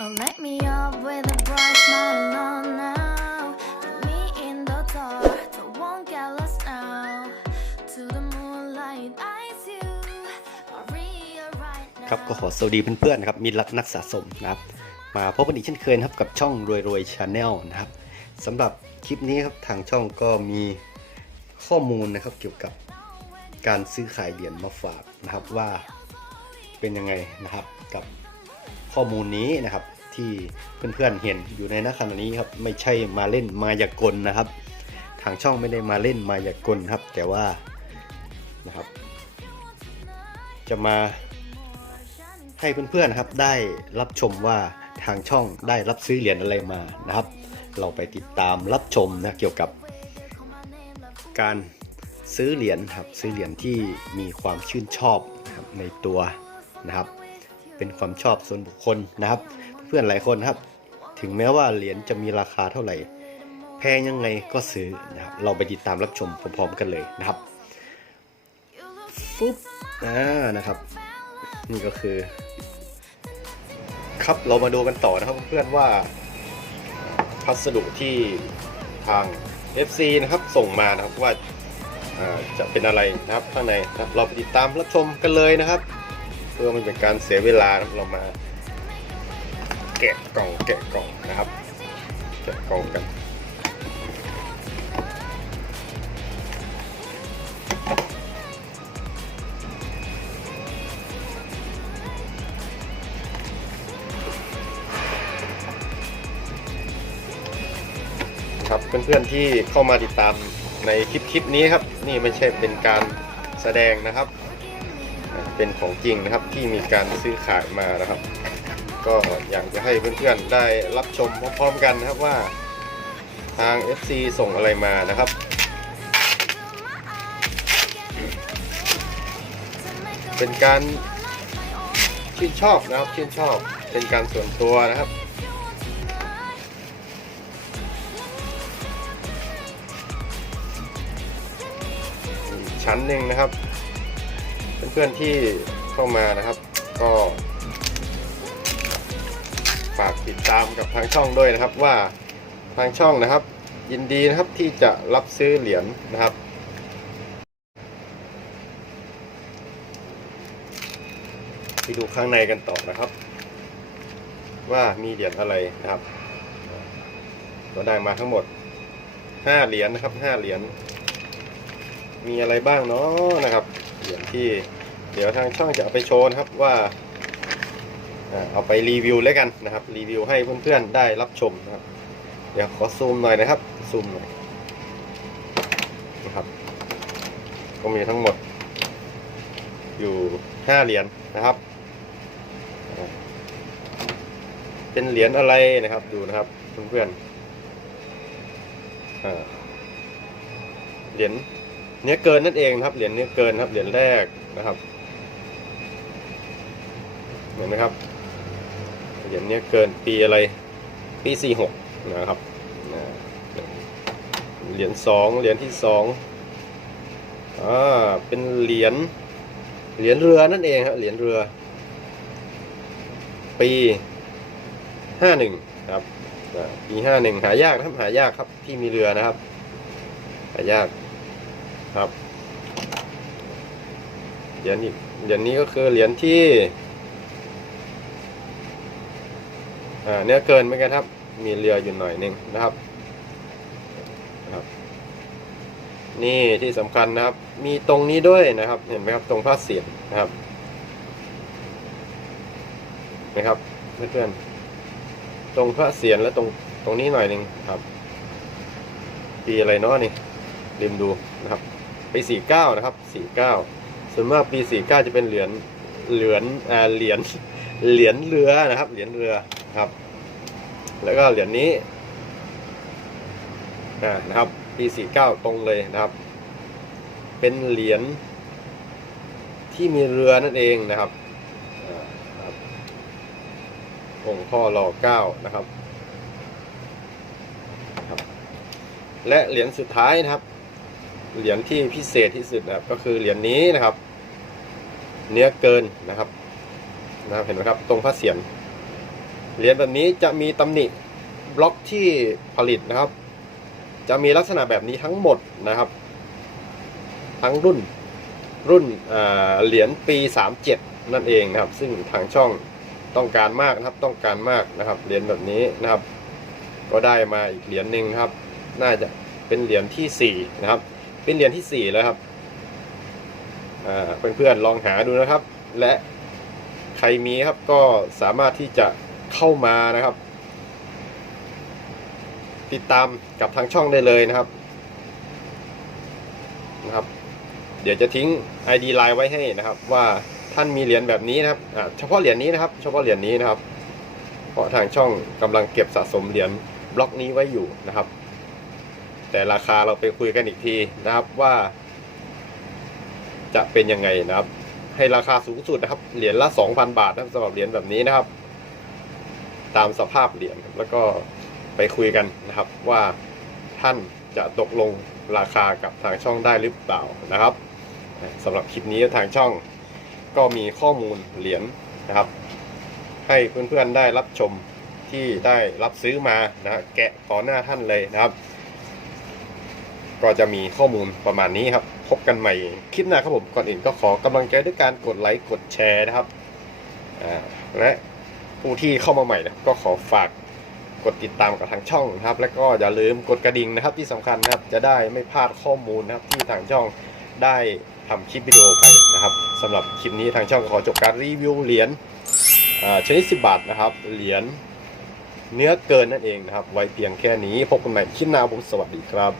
Oh, let me up with a bright smile on now. Put me in the dark, but won't get lost now. To the moonlight, eyes you, Maria right now. ครับก็ขอสวัสดีเพื่อนๆนะครับมิตรรักนักสะสมนะครับ มาพบกันอีกเช่นเคยนะครับกับช่องรวยรวยชาแนลนะครับสำหรับคลิปนี้ครับทางช่องก็มีข้อมูลนะครับเกี่ยวกับการซื้อขายเหรียญมาฝากนะครับว่าเป็นยังไงนะครับกับ ข้อมูลนี้นะครับ ที่เพื่อนๆเห็นอยู่ในณขณะนี้ครับไม่ใช่มาเล่นมายากลนะครับ ทางช่องไม่ได้มาเล่นมายากลครับ แต่ว่านะครับ จะมาให้เพื่อนๆครับได้รับชมว่าทางช่องได้รับซื้อเหรียญอะไรมานะครับ เราไปติดตามรับชมนะเกี่ยวกับการซื้อเหรียญครับซื้อเหรียญที่มีความชื่นชอบนะครับในตัวนะครับ เป็นความชอบส่วนบุคคลนะครับ เพื่อนหลายคนนะครับ ถึงแม้ว่าเหรียญจะมีราคาเท่าไหร่ แพงยังไงก็ซื้อนะครับเราไปติดตามรับชมพร้อมๆกันเลยนะครับฟุ๊บอ่านะครับ นี่ก็คือ ครับเรามาดูกันต่อนะครับเพื่อนว่าพัสดุที่ทาง FC นะครับส่งมานะครับว่าจะเป็นอะไรนะครับข้างในนะครับเราไปติดตามรับชมกันเลยนะครับ พื่อไม่เป็นการเสียเวลาเรามาแกะกล่องแกะกล่องนะครับแกะกล่องกันครับเพื่อนๆที่เข้ามาติดตามในคลิปคลิปนี้ครับ นี่ไม่ใช่เป็นการแสดงนะครับ เป็นของจริงนะครับที่มีการซื้อขายมานะครับ ก็อยากจะให้เพื่อนๆได้รับชมพร้อมๆกันนะครับว่าทาง FC ส่งอะไรมานะครับเป็นการชื่นชอบนะครับชื่นชอบเป็นการส่วนตัวนะครับ ชั้นหนึ่งนะครับ เพื่อนๆที่เข้ามานะครับ ก็ฝากติดตามกับทางช่องด้วยนะครับว่าทางช่องนะครับ ยินดีนะครับที่จะรับซื้อเหรียญนะครับไปดูข้างในกันต่อนะครับ ว่ามีเหรียญอะไรนะครับก็ได้มาทั้งหมด5เหรียญนะครับ5เหรียญมีอะไรบ้างเนาะนะครับเหรียญที่ ดี๋ยวทางช่องจะเอาไปโชว์นะครับว่าเอาไปรีวิวแล้วกันนะครับ รีวิวให้เพื่อนๆได้รับชมนะครับ เดี๋ยวขอซูมหน่อยนะครับซูมหน่อยนะครับ ก็มีทั้งหมด อยู่ห้าเหรียญนะครับ เป็นเหรียญอะไรนะครับดูนะครับเพื่อนๆเหรียญเนื้อเกินนั่นเองครับเหรียญเนื้อเกินครับเหรียญแรกนะครับ เห็นไหมครับเหรียญนื้เกินปีอะไร ปีสี่หกนะครับเหรียญสองเหรียญที่สองอ่าเป็นเหรียญเหรียญเรือนั่นเองครับเหรียญเรือ ปีห้าหนึ่งครับปีห้าหนึ่งหายากนะครับหายากครับที่มีเรือนะครับ หายากครับเหรียญอีกเหรียญนี้ก็คือเหรียญที่ อ่าเนื้อเกินเหมือนกันครับ มีเรืออยู่หน่อยหนึงนะครับนะครับ นี่ที่สำคัญนะครับ มีตรงนี้ด้วยนะครับ เห็นไหมครับตรงพระเศียรนะครับเห็นไหมครับเพื่อนๆตรงพระเศียรและตรงตรงนี้หน่อยหนึ่งครับปีอะไรเนาะนี่ลืมดูนะครับปีสี่เก้านะครับสี่เก้าส่วนมากปีสี่เก้าจะเป็นเหรียญเหรียญอ่าเหรียญเหรียญเรือนะครับ เหรียญเรือ ครับ แล้วก็เหรียญนี้อ่านะครับปีสี่เก้าตรงเลยนะครับ เป็นเหรียญที่มีเรือนั่นเองนะครับองค์พ่อรอเก้านะครับครับ และเหรียญสุดท้ายนะครับ เหรียญที่พิเศษที่สุดนะครับ ก็คือเหรียญนี้นะครับ เนื้อเกินนะครับนะครับเห็นไหมครับ ตรงพระเศียร เหรียญแบบนี้จะมีตำหนิบล็อกที่ผลิตนะครับ จะมีลักษณะแบบนี้ทั้งหมดนะครับ ทั้งรุ่นรุ่นเหรียญปี 37 นั่นเองนะครับ ซึ่งทางช่องต้องการมากนะครับต้องการมากนะครับเหรียญแบบนี้นะครับ ก็ได้มาอีกเหรียญหนึ่งครับ น่าจะเป็นเหรียญที่4นะครับ เป็นเหรียญที่4แล้วครับเพื่อนๆลองหาดูนะครับ และใครมีครับก็สามารถที่จะ เข้ามานะครับ ติดตามกับทางช่องได้เลยนะครับนะครับ เดี๋ยวจะทิ้ง ID ไลน์ไว้ให้นะครับ ว่าท่านมีเหรียญแบบนี้นะครับเฉพาะเหรียญนี้นะครับ เฉพาะเหรียญนี้นะครับ เพราะทางช่องกำลังเก็บสะสมเหรียญบล็อกนี้ไว้อยู่นะครับ แต่ราคาเราไปคุยกันอีกทีนะครับว่า จะเป็นยังไงนะครับ ให้ราคาสูงสุดนะครับ เหรียญละ 2,000 บาทนะครับสำหรับเหรียญแบบนี้นะครับ ตามสภาพเหรียญแล้วก็ไปคุยกันนะครับว่าท่านจะตกลงราคากับทางช่องได้หรือเปล่านะครับสำหรับคลิปนี้ทางช่องก็มีข้อมูลเหรียญนะครับ ให้เพื่อนๆได้รับชมที่ได้รับซื้อมานะแกะต่อหน้าท่านเลยนะครับ ก็จะมีข้อมูลประมาณนี้ครับ พบกันใหม่คลิปหน้าครับผมก่อนอื่นก็ขอกำลังใจด้วยการกดไลค์กดแชร์นะครับและ ผู้ที่เข้ามาใหม่นะก็ขอฝากกดติดตามกับทางช่องนะครับ แล้วก็อย่าลืมกดกระดิ่งนะครับที่สำคัญนะครับจะได้ไม่พลาดข้อมูลนะครับที่ทางช่องได้ทำคลิปวิดีโอไปนะครับสำหรับคลิปนี้ทางช่องขอจบการรีวิวเหรียญชนิด 10 บาทนะครับ เหรียญเนื้อเกินนั่นเองนะครับ ไว้เพียงแค่นี้พบกันใหม่คลิปหน้าผมสวัสดีครับ